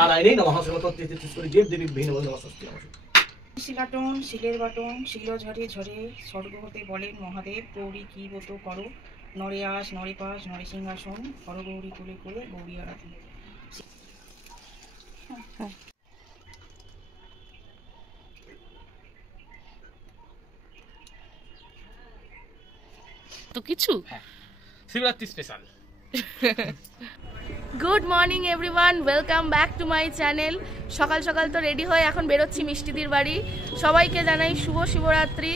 नारायणे नमः श्रीमतोत्तिष्ठित देव देवी भीम नमस्ते। শিলাটন শিলের বাটন শিল ঝরে ঝরে স্বর্গ হতে বলেন মহাদেব গৌরী কি ব্রত করো নরে আস নরে পাশ নরে সিংহাসন হর গৌরী কুলে কুলে গৌরী আরাধন। তো কিছু Shivratri special. Good morning everyone, welcome back to my channel. সকাল সকাল তো রেডি হয়ে এখন বেরোচ্ছি মিষ্টিদির বাড়ি। সবাইকে জানাই শুভ শিবরাত্রি।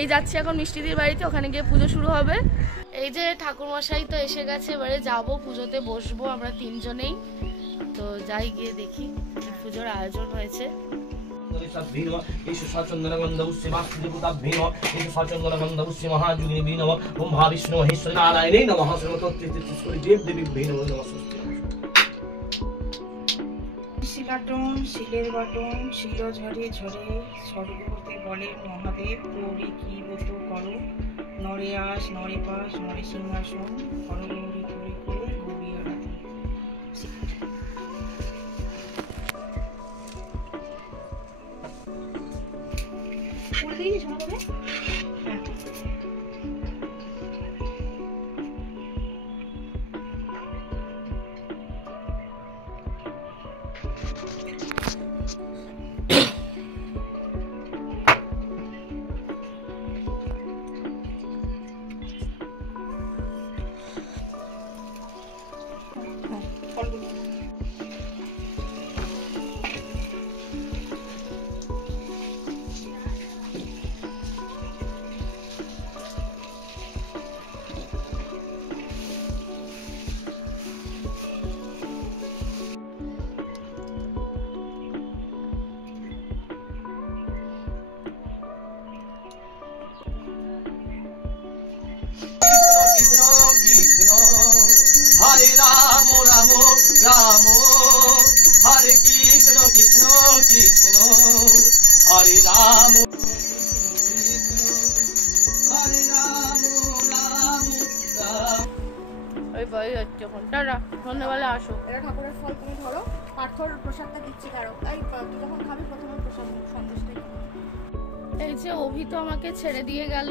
এই যাচ্ছি এখন মিষ্টিদির বাড়িতে, ওখানে গিয়ে পুজো শুরু হবে। এই যে ঠাকুরমশাই তো এসে গেছে, এবারে যাবো পুজোতে বসবো আমরা তিনজনেই। তো যাই গিয়ে দেখি পুজোর আয়োজন হয়েছে। नारायणे नमः श्रीमतोत्तिष्ठित देव देवी भीम नमस्ते। শিলাটন শিলের বাটন শিল ঝরে ঝরে স্বর্গ হতে বলেন মহাদেব গৌরী কি ব্রত করো নরে আস নরে পাশ নরে সিংহাসন হর গৌরী কুলে কুলে গৌরী আরাধন। हरे राम राम राम हरे कृष्ण कृष्ण कृष्ण हरे राम हरे राम राम राम। ওই বই হচ্ছে ঘন্টাটা সন্ধ্যাবেলা আসো। এটা ঠাকুরের ফল তুমি ধরো, পাথর প্রসাদটা দিচ্ছি কারো, তাই তুই যখন খাবি প্রথমে প্রসাদ সন্দেশটাই খাবি। এই যে অভি তো আমাকে ছেড়ে দিয়ে গেল,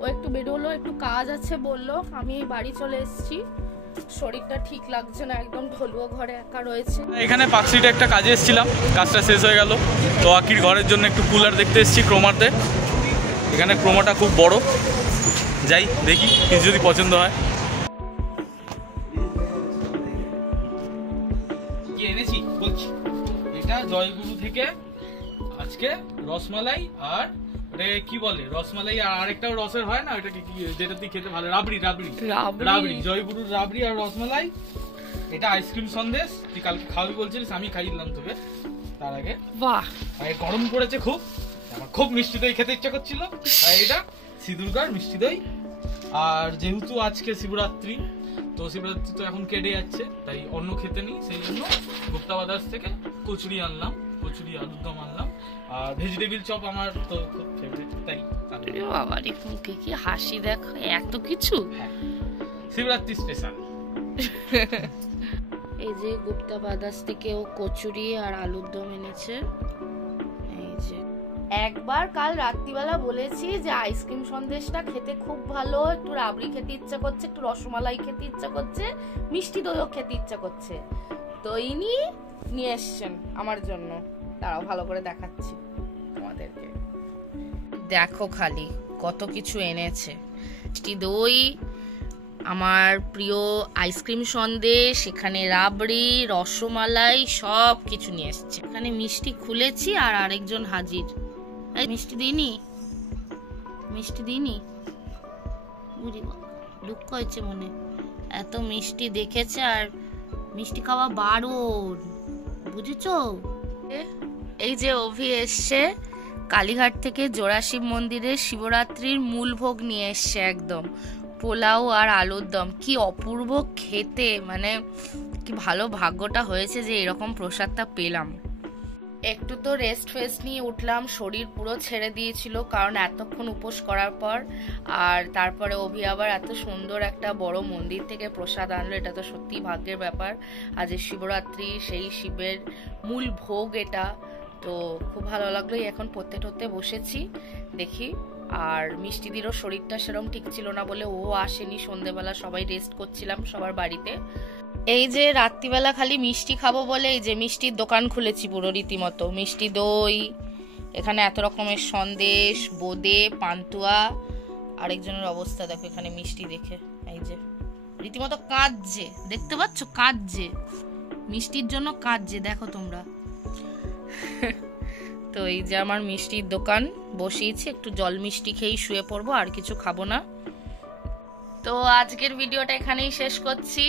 ও একটু বেরোলো, একটু কাজ আছে বললো। আমি এই বাড়ি চলে এসেছি, শরীরটা ঠিক লাগছে না, একদম ঢলুয়া ঘরে একা রয়েছে। এখানে পার্কস্ট্রিটে একটা কাজে এসেছিলাম, কাজটা শেষ হয়ে গেল, তো আকির ঘরের জন্য একটু কুলার দেখতে এসেছি ক্রোমাতে। এখানে ক্রোমাটা খুব বড়, যাই দেখি কিছু যদি পছন্দ হয়। কি এনেছি বলছি, এটা জয়গুরু থেকে আজকে রসমালাই আর কি বলে রসমালাই আর আরেকটাও রসের হয় না, ওটা কি যেটা দিয়ে খেতে ভালো, রাবড়ি রাবড়ি রাবড়ি, জয়গুরুর রাবড়ি আর রসমালাই। এটা আইসক্রিম সন্দেশ, তুই কালকে খাওয়াবি বলছিলিস, আমি খাইয়ে দিলাম তোকে তার আগে। বাহ, গরম পড়েছে খুব, আমার খুব মিষ্টি দই খেতে ইচ্ছা করছিল, তাই এটা সিঁদুরগার মিষ্টি দই। আর যেহেতু আজকে শিবরাত্রি, তো শিবরাত্রি তো এখন কেটে যাচ্ছে, তাই অন্য খেতে নেই, সেই জন্য গুপ্তা বাজার থেকে কচুরি আনলাম, কচুরি আলুর দম আনলাম, আর ভেজিটেবিল চপ আমার তো খুব ফেভারিট, তাই বাবারে মুখে কি হাসি দেখো, এত কিছু শিবরাত্রি স্পেশাল। এই যে গুপ্তা বাদাস থেকে ও কচুরি আর আলুর দম এনেছে। এই যে একবার কাল রাত্রিবেলা বলেছি যে আইসক্রিম সন্দেশটা খেতে খুব ভালো, একটু রাবড়ি খেতে ইচ্ছা করছে, একটু রসমালাই খেতে ইচ্ছা করছে, মিষ্টি দইও খেতে ইচ্ছা করছে, তো ইনি নিয়ে এসছেন আমার জন্য। তারাও ভালো করে দেখাচ্ছি তোমাদেরকে, দেখো খালি কত কিছু এনেছে। মিষ্টি দই, আমার প্রিয় আইসক্রিম সন্দেশ, এখানে রাবড়ি, রসমালাই সব কিছু নিয়ে এসছে। এখানে মিষ্টি খুলেছি আর আরেকজন হাজির। মিষ্টি দিইনি, মিষ্টি দিইনি, দুঃখ হয়েছে মনে, এত মিষ্টি দেখেছে আর মিষ্টি খাওয়া বারণ, বুঝেছো? এই যে অভি এসছে কালীঘাট থেকে জোড়াশিব মন্দিরে শিবরাত্রির মূল ভোগ নিয়ে এসছে, একদম পোলাও আর আলুর দম। কি অপূর্ব খেতে, মানে কি ভালো ভাগ্যটা হয়েছে যে এরকম প্রসাদটা পেলাম। একটু তো রেস্ট ফেস্ট নিয়ে উঠলাম, শরীর পুরো ছেড়ে দিয়েছিল কারণ এতক্ষণ উপোস করার পর। আর তারপরে অভি আবার এত সুন্দর একটা বড় মন্দির থেকে প্রসাদ আনলো, এটা তো সত্যি ভাগ্যের ব্যাপার। আজ শিবরাত্রি, সেই শিবের মূল ভোগ এটা, তো খুব ভালো লাগলো। এখন পড়তে টরতে বসেছি, দেখি। আর মিষ্টিদিরও শরীরটা সেরকম ঠিক ছিল না বলে ও আসেনি সন্ধেবেলা, সবাই রেস্ট করছিলাম সবার বাড়িতে। এই যে রাত্রিবেলা খালি মিষ্টি খাবো বলে এই যে মিষ্টির দোকান খুলেছি পুরো রীতিমতো। মিষ্টি দই, এখানে এত রকমের সন্দেশ, বোঁদে, পান্তুয়া। আরেকজনের অবস্থা দেখো এখানে মিষ্টি দেখে, এই যে রীতিমতো কাঁদছে, দেখতে পাচ্ছ কাঁদছে, মিষ্টির জন্য কাঁদছে, দেখো তোমরা। তো এই যে আমার মিষ্টির দোকান বসিয়েছি, একটু জল মিষ্টি খেয়েই শুয়ে পড়বো, আর কিছু খাবো না। তো আজকের ভিডিওটা এখানেই শেষ করছি,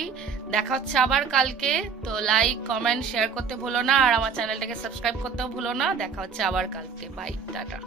দেখা হচ্ছে আবার কালকে। তো লাইক, কমেন্ট, শেয়ার করতে ভুলো না, আর আমার চ্যানেলটাকে সাবস্ক্রাইব করতেও ভুলো না। দেখা হচ্ছে আবার কালকে, বাই, টাটা।